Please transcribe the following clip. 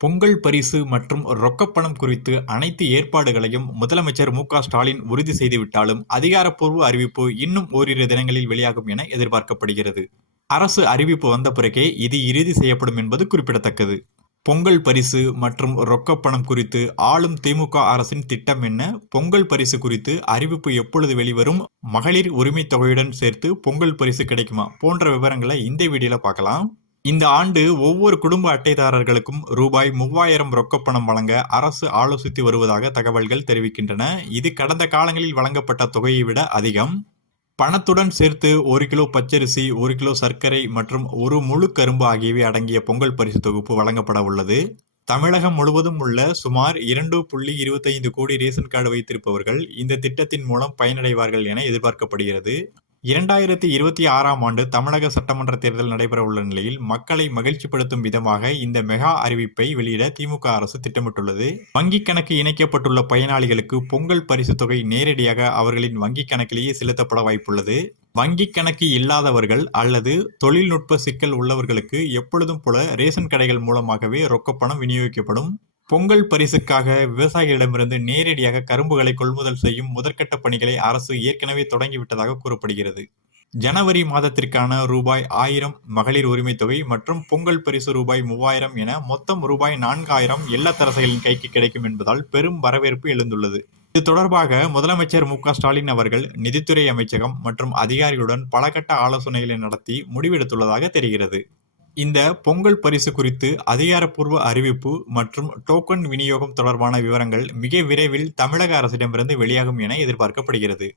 பொங்கல் பரிசு மற்றும் ரொக்கப்பணம் குறித்து அனைத்து ஏற்பாடுகளையும் முதலமைச்சர் மு.க.ஸ்டாலின் உறுதி செய்துவிட்டாலும் அதிகாரப்பூர்வ அறிவிப்பு இன்னும் ஓரிரு தினங்களில் வெளியாகும் என எதிர்பார்க்கப்படுகிறது. அரசு அறிவிப்பு வந்த பிறகே இது இறுதி செய்யப்படும் என்பது குறிப்பிடத்தக்கது. பொங்கல் பரிசு மற்றும் ரொக்கப்பணம் குறித்து ஆளும் திமுக அரசின் திட்டம் என்ன? பொங்கல் பரிசு குறித்து அறிவிப்பு எப்பொழுது வெளிவரும்? மகளிர் உரிமை தொகையுடன் சேர்த்து பொங்கல் பரிசு கிடைக்குமா? போன்ற விவரங்களை இந்த வீடியோல பார்க்கலாம். இந்த ஆண்டு ஒவ்வொரு குடும்ப அட்டைதாரர்களுக்கும் ரூபாய் 3000 ரொக்கப்பணம் வழங்க அரசு ஆலோசித்து வருவதாக தகவல்கள் தெரிவிக்கின்றன. இது கடந்த காலங்களில் வழங்கப்பட்ட தொகையை விட அதிகம். பணத்துடன் சேர்த்து 1 கிலோ பச்சரிசி, 1 கிலோ சர்க்கரை மற்றும் ஒரு முழு கரும்பு ஆகியவை அடங்கிய பொங்கல் பரிசு தொகுப்பு வழங்கப்பட உள்ளது. தமிழகம் முழுவதும் உள்ள சுமார் 2.25 கோடி ரேஷன் கார்டு வைத்திருப்பவர்கள் இந்த திட்டத்தின் மூலம் பயனடைவார்கள் என எதிர்பார்க்கப்படுகிறது. 2026ஆம் ஆண்டு தமிழக சட்டமன்ற தேர்தல் நடைபெற உள்ள நிலையில் மக்களை மகிழ்ச்சிப்படுத்தும் விதமாக இந்த மெகா அறிவிப்பை வெளியிட திமுக அரசு திட்டமிட்டுள்ளது. வங்கிக் கணக்கு இணைக்கப்பட்டுள்ள பயனாளிகளுக்கு பொங்கல் பரிசு தொகை நேரடியாக அவர்களின் வங்கிக் கணக்கிலேயே செலுத்தப்பட வாய்ப்புள்ளது. வங்கிக் கணக்கு இல்லாதவர்கள் அல்லது தொழில்நுட்ப சிக்கல் உள்ளவர்களுக்கு எப்பொழுதும் போல ரேஷன் கடைகள் மூலமாகவே ரொக்கப்பணம் விநியோகிக்கப்படும். பொங்கல் பரிசுக்காக விவசாயிகளிடமிருந்து நேரடியாக கரும்புகளை கொள்முதல் செய்யும் முதற்கட்ட பணிகளை அரசு ஏற்கனவே தொடங்கிவிட்டதாக கூறப்படுகிறது. ஜனவரி மாதத்திற்கான ரூபாய் 1000 மகளிர் உரிமை தொகை மற்றும் பொங்கல் பரிசு ரூபாய் 3000 என மொத்தம் ரூபாய் 4000 இல்லத்தரசிகளின் கைக்கு கிடைக்கும் என்பதால் பெரும் வரவேற்பு எழுந்துள்ளது. இது தொடர்பாக முதலமைச்சர் மு.க.ஸ்டாலின் அவர்கள் நிதித்துறை அமைச்சகம் மற்றும் அதிகாரிகளுடன் பல கட்ட ஆலோசனைகளை நடத்தி முடிவெடுத்துள்ளதாக தெரிகிறது. இந்த பொங்கல் பரிசு குறித்து அதிகாரப்பூர்வ அறிவிப்பு மற்றும் டோக்கன் விநியோகம் தொடர்பான விவரங்கள் மிக விரைவில் தமிழக அரசிடமிருந்து வெளியாகும் என எதிர்பார்க்கப்படுகிறது.